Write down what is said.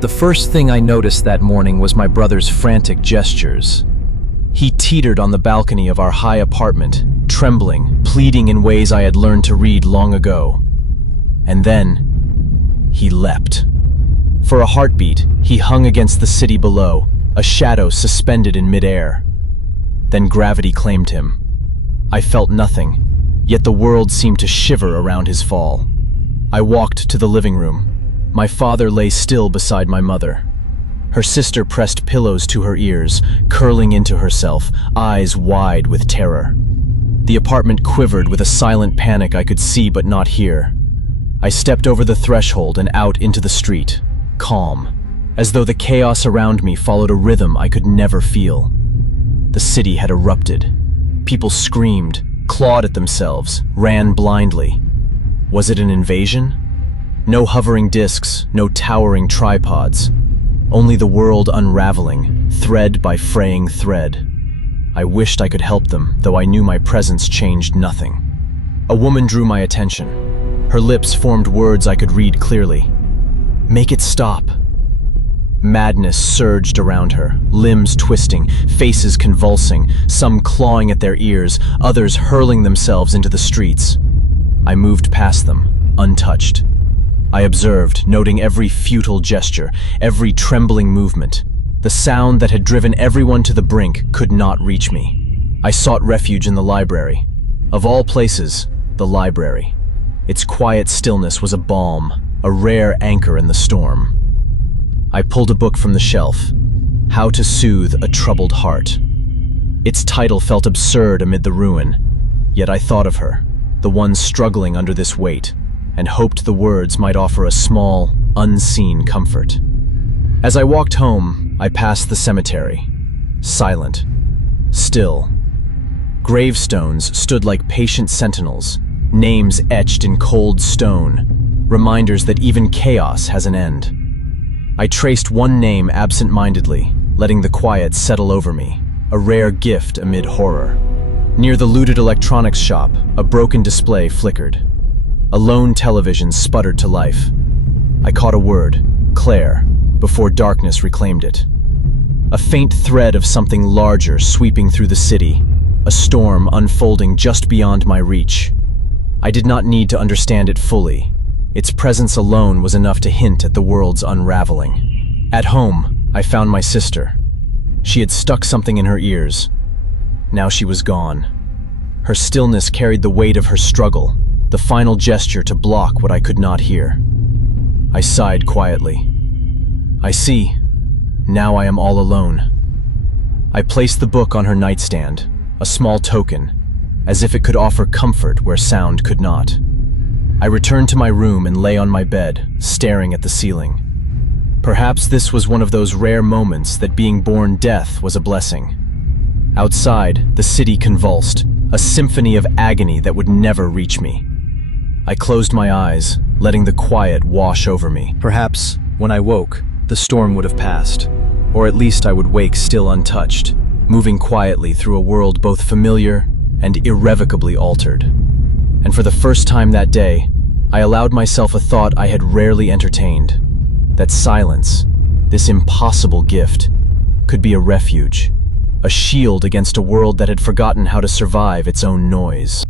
The first thing I noticed that morning was my brother's frantic gestures. He teetered on the balcony of our high apartment, trembling, pleading in ways I had learned to read long ago. And then, he leapt. For a heartbeat, he hung against the city below, a shadow suspended in midair. Then gravity claimed him. I felt nothing, yet the world seemed to shiver around his fall. I walked to the living room. My father lay still beside my mother. Her sister pressed pillows to her ears, curling into herself, eyes wide with terror. The apartment quivered with a silent panic I could see but not hear. I stepped over the threshold and out into the street, calm, as though the chaos around me followed a rhythm I could never feel. The city had erupted. People screamed, clawed at themselves, ran blindly. Was it an invasion? No hovering discs, no towering tripods. Only the world unraveling, thread by fraying thread. I wished I could help them, though I knew my presence changed nothing. A woman drew my attention. Her lips formed words I could read clearly. "Make it stop." Madness surged around her, limbs twisting, faces convulsing, some clawing at their ears, others hurling themselves into the streets. I moved past them, untouched. I observed, noting every futile gesture, every trembling movement. The sound that had driven everyone to the brink could not reach me. I sought refuge in the library. Of all places, the library. Its quiet stillness was a balm, a rare anchor in the storm. I pulled a book from the shelf, How to Soothe a Troubled Heart. Its title felt absurd amid the ruin, yet I thought of her, the one struggling under this weight, and hoped the words might offer a small, unseen comfort. As I walked home, I passed the cemetery, silent, still. Gravestones stood like patient sentinels, names etched in cold stone, reminders that even chaos has an end. I traced one name absent-mindedly, letting the quiet settle over me, a rare gift amid horror. Near the looted electronics shop, a broken display flickered. A lone television sputtered to life. I caught a word, Claire, before darkness reclaimed it. A faint thread of something larger sweeping through the city, a storm unfolding just beyond my reach. I did not need to understand it fully. Its presence alone was enough to hint at the world's unraveling. At home, I found my sister. She had stuck something in her ears. Now she was gone. Her stillness carried the weight of her struggle, the final gesture to block what I could not hear. I sighed quietly. I see. Now I am all alone. I placed the book on her nightstand, a small token, as if it could offer comfort where sound could not. I returned to my room and lay on my bed, staring at the ceiling. Perhaps this was one of those rare moments that being born death was a blessing. Outside, the city convulsed, a symphony of agony that would never reach me. I closed my eyes, letting the quiet wash over me. Perhaps, when I woke, the storm would have passed, or at least I would wake still untouched, moving quietly through a world both familiar and irrevocably altered. And for the first time that day, I allowed myself a thought I had rarely entertained, that silence, this impossible gift, could be a refuge, a shield against a world that had forgotten how to survive its own noise.